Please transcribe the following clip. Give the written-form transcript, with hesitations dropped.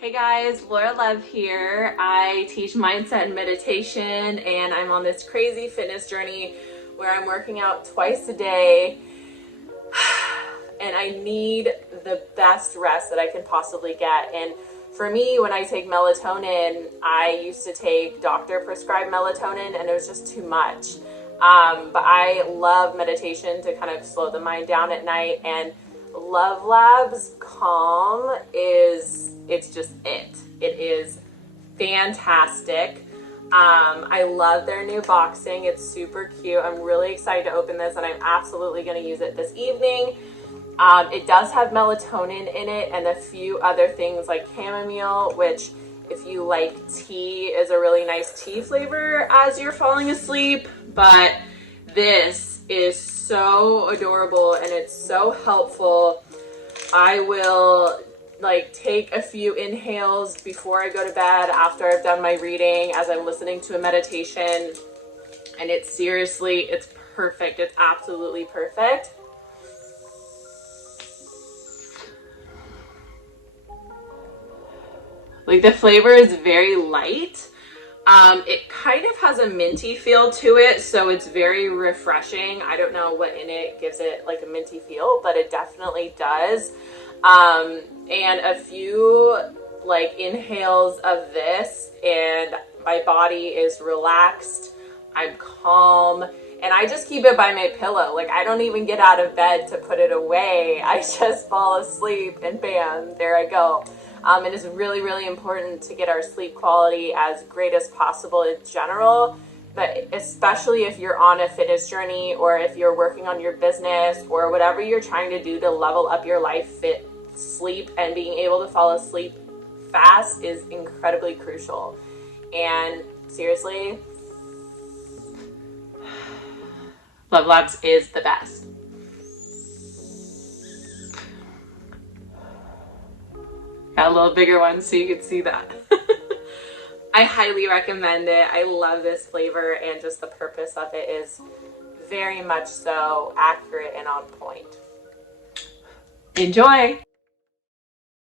Hey guys, Laura Love here. I teach mindset and meditation, and I'm on this crazy fitness journey where I'm working out twice a day and I need the best rest that I can possibly get. And for me, when I take melatonin, I used to take doctor prescribed melatonin and it was just too much. But I love meditation to kind of slow the mind down at night, and LUVV's Calm it's just it is fantastic. I love their new boxing. It's super cute. I'm really excited to open this, and I'm absolutely going to use it this evening. It does have melatonin in it and a few other things like chamomile, which if you like tea is a really nice tea flavor as you're falling asleep. But this is so adorable and it's so helpful. I will take a few inhales before I go to bed after I've done my reading as I'm listening to a meditation, and it's perfect. It's absolutely perfect. The flavor is very light. It kind of has a minty feel to it, so it's very refreshing. I don't know what in it gives it a minty feel, but it definitely does. And a few inhales of this and my body is relaxed. I'm calm, and I just keep it by my pillow. I don't even get out of bed to put it away. I just fall asleep and bam, there I go. It is really, really important to get our sleep quality as great as possible in general, but especially if you're on a fitness journey or if you're working on your business or whatever you're trying to do to level up your life, sleep and being able to fall asleep fast is incredibly crucial. And seriously, LUVV is the best. Got a little bigger one so you can see that. I highly recommend it. I love this flavor, and just the purpose of it is very much so accurate and on point. Enjoy!